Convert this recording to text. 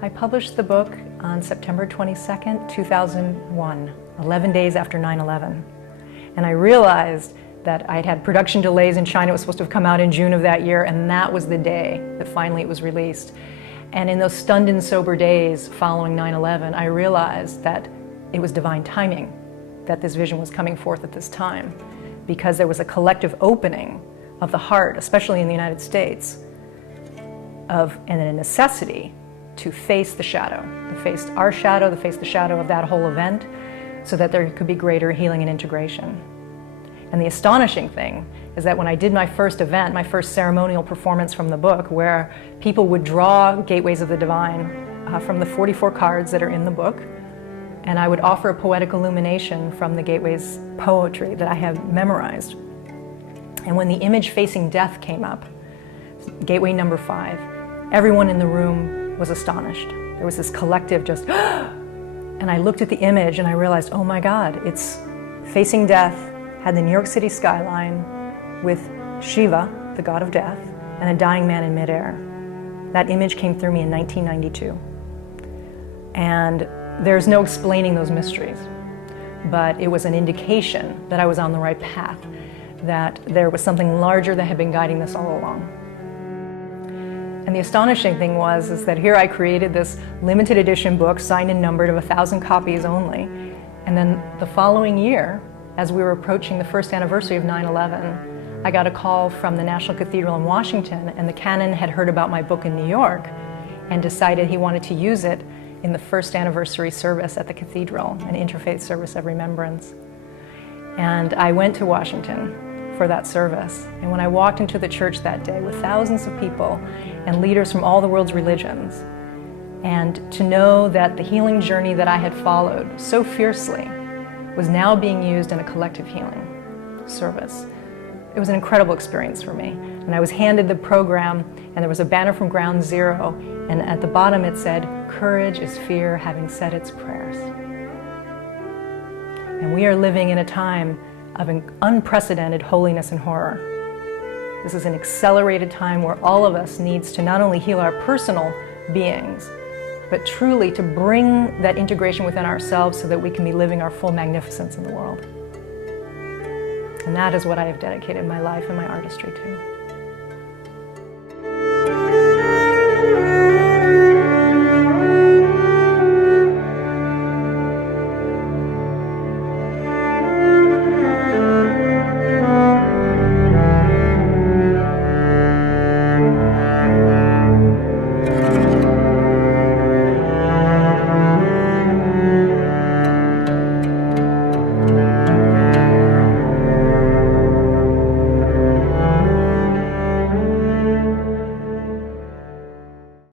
I published the book on September 22nd, 2001, 11 days after 9/11. And I realized that I'd had production delays in China. It was supposed to have come out in June of that year, and that was the day that finally it was released. And in those stunned and sober days following 9/11, I realized that it was divine timing that this vision was coming forth at this time, because there was a collective opening of the heart, especially in the United States, and a necessity to face the shadow, to face our shadow, to face the shadow of that whole event, so that there could be greater healing and integration. And the astonishing thing is that when I did my first event, my first ceremonial performance from the book, where people would draw Gateways of the Divine from the 44 cards that are in the book, and I would offer a poetic illumination from the Gateways poetry that I have memorized. And when the image facing death came up, Gateway number 5, everyone in the room was astonished. There was this collective just, and I looked at the image and I realized, oh my God, it's facing death, had the New York City skyline with Shiva, the god of death, and a dying man in midair. That image came through me in 1992. And there's no explaining those mysteries, but it was an indication that I was on the right path, that there was something larger that had been guiding this all along. And the astonishing thing is that here I created this limited edition book, signed and numbered, of 1,000 copies only. And then the following year, as we were approaching the first anniversary of 9/11, I got a call from the National Cathedral in Washington, and the canon had heard about my book in New York and decided he wanted to use it in the first anniversary service at the cathedral, an interfaith service of remembrance. And I went to Washington for that service. And when I walked into the church that day with thousands of people and leaders from all the world's religions, and to know that the healing journey that I had followed so fiercely was now being used in a collective healing service, it was an incredible experience for me. And I was handed the program, and there was a banner from Ground Zero, and at the bottom it said, "Courage is fear having said its prayers." And we are living in a time of an unprecedented holiness and horror. This is an accelerated time where all of us needs to not only heal our personal beings, but truly to bring that integration within ourselves so that we can be living our full magnificence in the world. And that is what I have dedicated my life and my artistry to.